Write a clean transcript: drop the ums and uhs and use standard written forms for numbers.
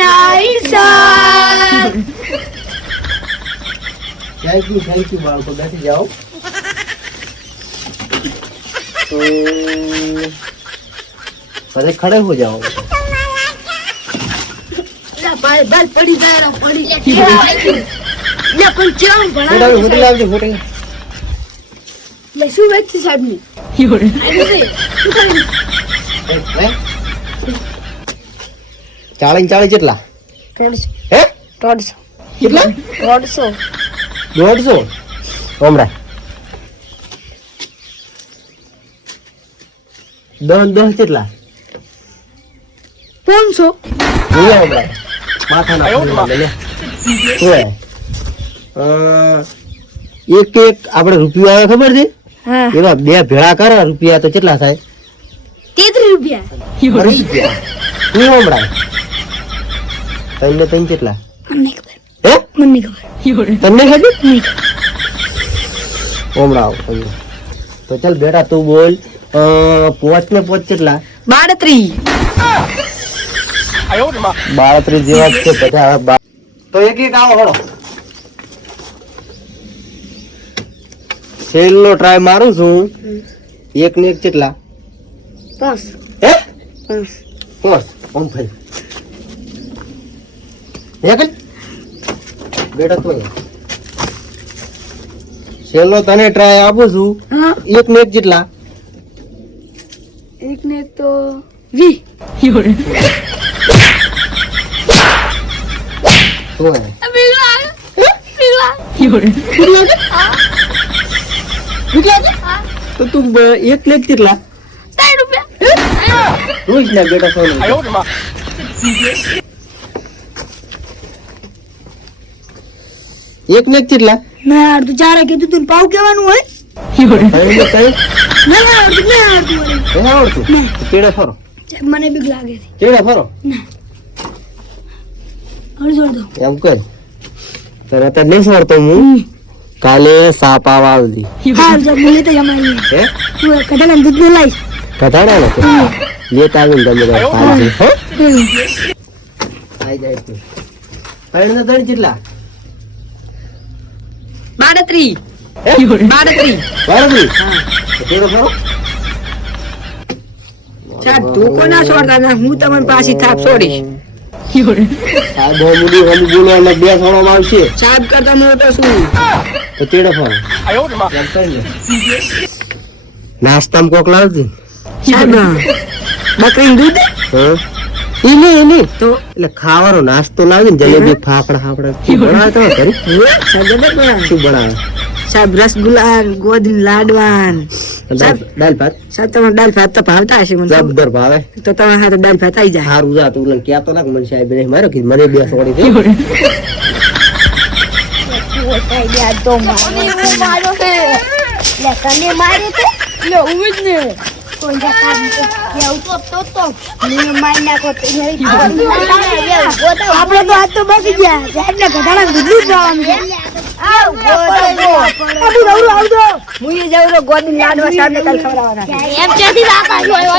nice sir thank you बालको बैठ जाओ तो अरे खड़े हो जाओ बाल पड़ी गया पड़ी ले पण चाव बना होटल આવજો હોટલ ले શું વેચ છે સાહેબ ની ચાળી કેટલા હે 150 કેટલા 150 150 ઓમરા 10 કેટલા 500 ઓલા ઓમરા માથા ના લે ઓય એક આપણે રૂપિયા આવે ખબર છે હા એવા બે ભેળા કરે રૂપિયા તો કેટલા થાય 33 રૂપિયા મરી ગયા ની ઓમરા તને તને કેટલા મને ખબર હે મને ખબર તમને ખબર ઓમરા તો ચાલ બેટા તું બોલ પોચ ને પોચ કેટલા 32 જેવા છે બધા તો એક આવો હળો છેલ્લો ટ્રાય મારું છું એક ને એક કેટલા 5 હે 5 પોચ ઓમ ભાઈ એક બેટા તું છેલ્લો તને ટ્રાય આપું છું હા એક ને એક કેટલા એક ને તો 20 તો તું એક લેખ કેટલા 3 રૂપિયા રોજ ના બેટા સોનું એક લેખ કેટલા ના યાર તું ચારે કીધું તું પાવ કેવાનું હોય ના આવડતું કેડે ફરો મને બીક લાગે છે કેડે ફરો અડધો એમ કર તને તો નહીં સવારતો હું કાલે સાપ આવતી હા જબ મને તો જમાઈ હે તું કઢાના દૂધ નું લાઈ કઢાડા ને લેતા આવીને તમે પાડી હો આઈ જાય તું પાણી ના દળ કેટલા 32 હે 32 બરાબર હા કેડે ફરો સાહેબ તું કોના છોડતા ના હું તમને પાછી થાપ છોડીશ સાહેબ મુડી હલી બોલો એટલે બે છોડવામાં આવશે સાહેબ કરતા મોટો છું તો તેડે ફરો નાસ્તામાં કોક લાવતી સાહેબ બકરીનું દૂધ હા એની તો એટલે ખાવાનો નાસ્તો લાવી ને જલેબી ફાફડા શું બનાવે તમે કરી શું બનાવે સાહેબ રસગુલ્લા ગોદી લાડવાન દાલ ભાત સાહેબ તમારે દાલ ભાત તો ભાવતા હશે મને જબ્બર ભાવે તો તમારા હાથે દાલ ભાત આવી જાય સારું જા તું ક્યાં તો નાખ મને સાહેબ ને મારો કે મને બે સોડી દે આપડે તો આજ તો બચી ગયા સાહેબ ને ઘટાડા દૂધ જવાનું છે હું એ જવરો ગોદી લાડવા સાહેબ ને કાલ ખવડાવવાના એમ ક્યાંથી